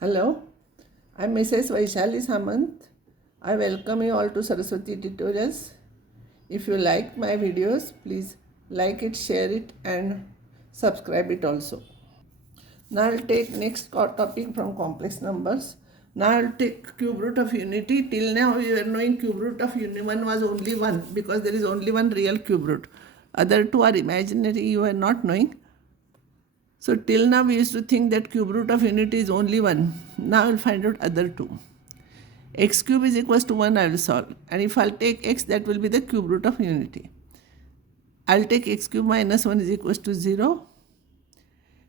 Hello, I'm Mrs. Vaishali Samant. I welcome you all to Saraswati tutorials. If you like my videos, please like it, share it and subscribe it also. Now I'll take next topic from complex numbers. Now I'll take cube root of unity. Till now you are knowing cube root of unity 1 was only 1 because there is only one real cube root. Other two are imaginary, you are not knowing. So till now we used to think that cube root of unity is only 1. Now we'll find out other two. X cube is equals to 1 I will solve. And if I'll take x, that will be the cube root of unity. I'll take x cube minus 1 is equals to 0.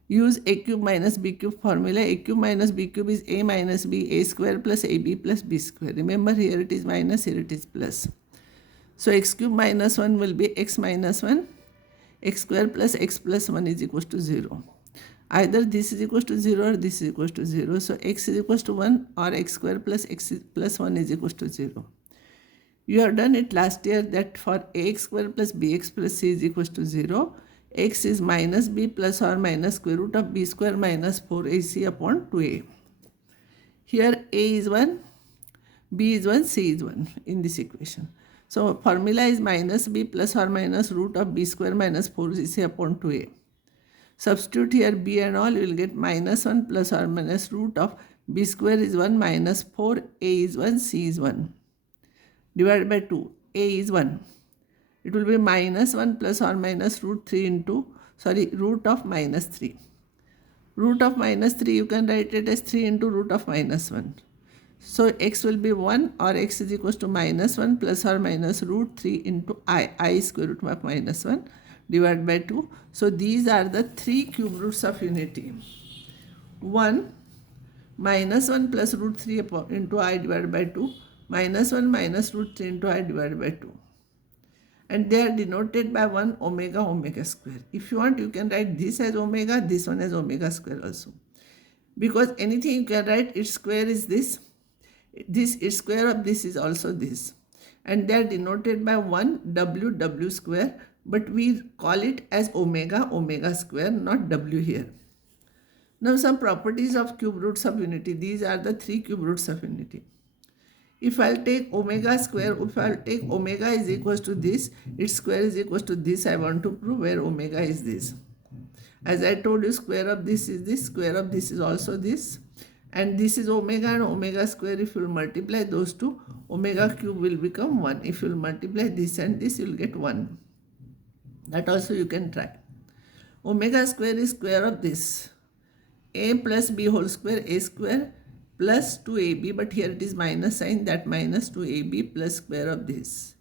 Use a cube minus b cube formula. A cube minus b cube is a minus b, a square plus ab plus b square. Remember, here it is minus, here it is plus. So x cube minus 1 will be x minus 1. X square plus x plus 1 is equals to 0. Either this is equals to 0 or this is equals to 0. So x is equals to 1 or x square plus x plus 1 is equals to 0. You have done it last year that for ax square plus bx plus c is equals to 0, x is minus b plus or minus square root of b square minus 4ac upon 2a. Here a is 1, b is 1, c is 1 in this equation. So formula is minus b plus or minus root of b square minus 4ac upon 2a. Substitute here b and all, you will get minus 1 plus or minus root of b square is 1 minus 4, a is 1, c is 1. Divided by 2, a is 1. It will be minus 1 plus or minus root of minus 3. Root of minus 3 you can write it as 3 into root of minus 1. So x will be 1 or x is equals to minus 1 plus or minus root 3 into I square root of minus 1 divided by 2. So these are the three cube roots of unity. 1 minus 1 plus root 3 into I divided by 2, minus 1 minus root 3 into I divided by 2. And they are denoted by 1 omega square. If you want, you can write this as omega, this one as omega square also. Because anything you can write, its square is this, its square of this is also this. And they are denoted by 1 w square, but we call it as omega square, not w here. Now some properties of cube roots of unity. These are the three cube roots of unity. If I'll take omega square, if I'll take omega is equals to this, its square is equals to this, I want to prove where omega is this. As I told you, square of this is this, square of this is also this. And this is omega and omega square. If you will multiply those two, omega cube will become 1. If you will multiply this and this, you will get 1. That also you can try. Omega square is square of this. A plus b whole square, a square plus 2ab, but here it is minus sign, that minus 2ab plus square of this.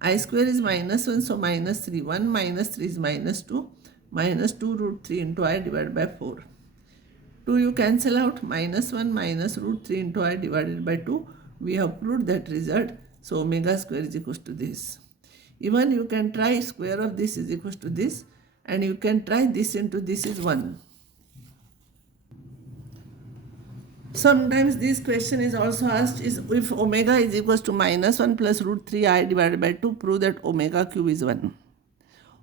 I square is minus 1, so minus 3. 1 minus 3 is minus 2. Minus 2 root 3 into I divided by 4. 2 you cancel out, minus 1 minus root 3 into I divided by 2. We have proved that result. So omega square is equals to this. Even you can try square of this is equals to this, and you can try this into this is 1. Sometimes this question is also asked is if omega is equals to minus 1 plus root 3I divided by 2, prove that omega cube is 1.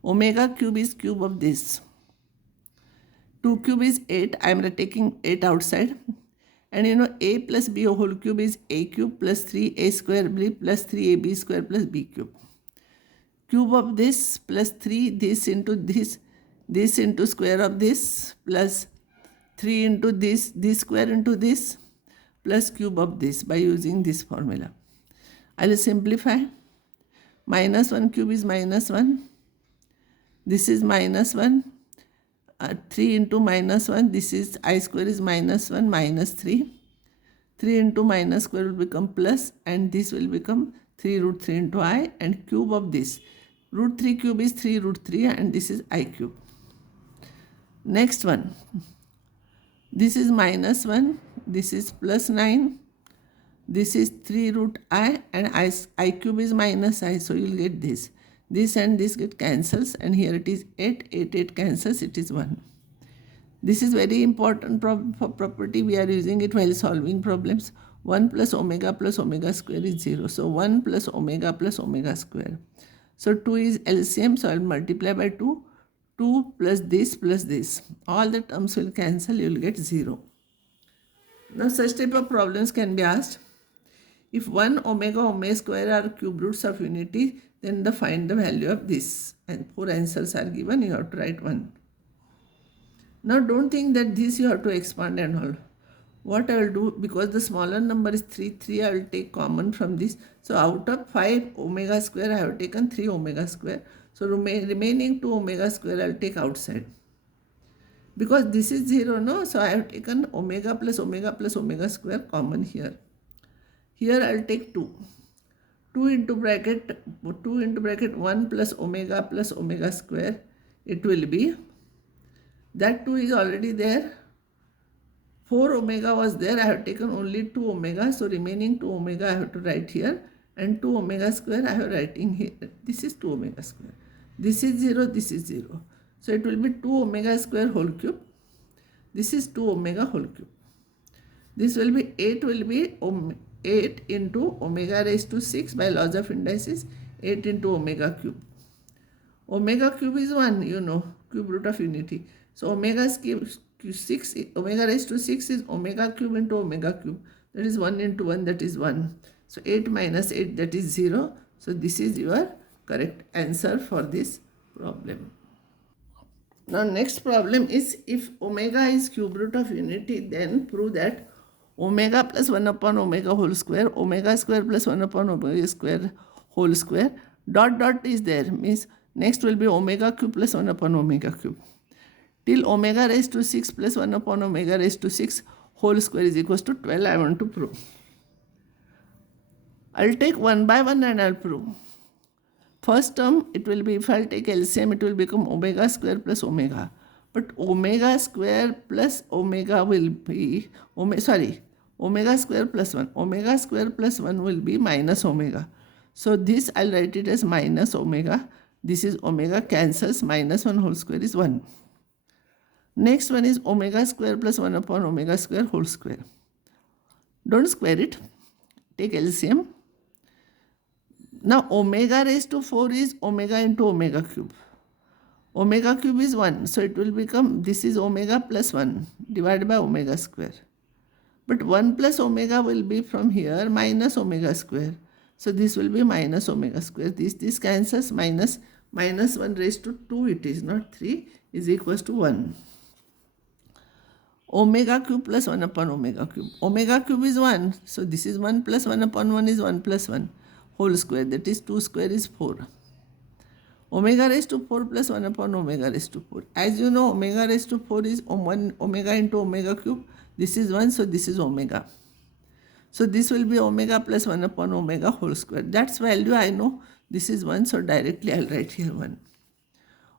Omega cube is cube of this. 2 cube is 8. I am taking 8 outside. And you know a plus b whole cube is a cube plus 3a square b plus 3ab square plus b cube. Cube of this plus 3, this into this into square of this plus 3 into this square into this plus cube of this by using this formula. I will simplify. Minus 1 cube is minus 1. This is minus 1. 3 into minus 1. This is I square is minus 1 minus 3. 3 into minus square will become plus, and this will become 3 root 3 into I, and cube of this. Root 3 cube is 3 root 3, and this is I cube. Next one. This is minus 1, this is plus 9, this is 3 root I, and I cube is minus I, so you will get this. This and this get cancels, and here it is 8 cancels, it is 1. This is very important property, we are using it while solving problems. 1 plus omega square is 0, so 1 plus omega square. So 2 is LCM, so I will multiply by 2. 2 plus this. All the terms will cancel, you will get 0. Now such type of problems can be asked. If 1 omega square are cube roots of unity, then find the value of this. And 4 answers are given, you have to write 1. Now don't think that this you have to expand and all. What I will do, because the smaller number is 3, I will take common from this. So out of 5 omega square, I have taken 3 omega square. So remaining 2 omega square I will take outside. Because this is 0, no? So I have taken omega plus omega square common here. Here I will take 2. 2 into bracket 1 plus omega square. It will be, that 2 is already there. 4 omega was there. I have taken only 2 omega. So remaining 2 omega I have to write here. And 2 omega square I have writing here. This is 2 omega square. This is 0. This is 0. So it will be 2 omega square whole cube. This is 2 omega whole cube. This will be 8 into omega raised to 6 by laws of indices. 8 into omega cube. Omega cube is 1, you know, cube root of unity. So omega raised to 6 is omega cube into omega cube. That is 1 into 1, that is 1. So 8 minus 8, that is 0. So this is your correct answer for this problem. Now next problem is, if omega is cube root of unity, then prove that omega plus 1 upon omega whole square, omega square plus 1 upon omega square whole square, dot is there, means next will be omega cube plus 1 upon omega cube. Till omega raised to 6 plus 1 upon omega raised to 6 whole square is equals to 12, I want to prove. I'll take one by one and I'll prove. First term, it will be, if I'll take LCM, it will become omega square plus omega. But omega square plus omega will be, omega square plus 1. Omega square plus 1 will be minus omega. So this I'll write it as minus omega. This is omega, cancels, minus 1 whole square is 1. Next one is omega square plus 1 upon omega square whole square. Don't square it. Take LCM. Now omega raised to 4 is omega into omega cube. Omega cube is 1. So it will become, this is omega plus 1 divided by omega square. But 1 plus omega will be from here minus omega square. So this will be minus omega square. This cancels, minus 1 raised to 2 it is, not 3, is equals to 1. Omega cube plus 1 upon omega cube. Omega cube is 1. So this is 1 plus 1 upon 1 is 1 plus 1 whole square. That is 2 square is 4. Omega raised to 4 plus 1 upon omega raised to 4. As you know, omega raised to 4 is 1 omega into omega cube. This is 1, so this is omega. So this will be omega plus 1 upon omega whole square. That's value I know. This is 1, so directly I'll write here 1.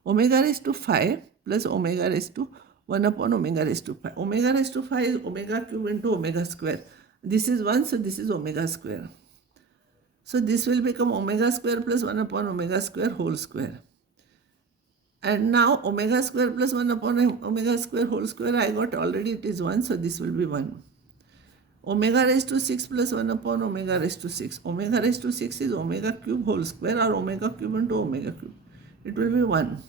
Omega raised to 5 plus omega raised to 1 upon omega raised to 5. Omega raised to 5 is omega cube into omega square. This is 1, so this is omega square. So this will become omega square plus 1 upon omega square whole square. And now omega square plus 1 upon omega square whole square I got already, it is 1, so this will be 1. Omega raised to 6 plus 1 upon omega raised to 6. Omega raised to 6 is omega cube whole square or omega cube into omega cube. It will be 1.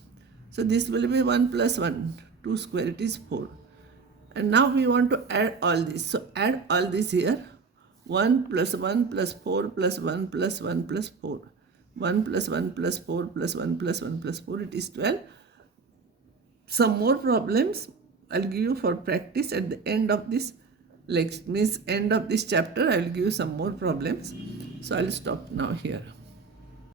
So this will be 1 plus 1, 2 square, it is 4. And now we want to add all this. So add all this here. 1 plus 1 plus 4 plus 1 plus 1 plus 4. 1 plus 1 plus 4 plus 1 plus 1 plus 4, it is 12. Some more problems I'll give you for practice at the end of this lecture, means end of this chapter. I will give you some more problems. So I'll stop now here.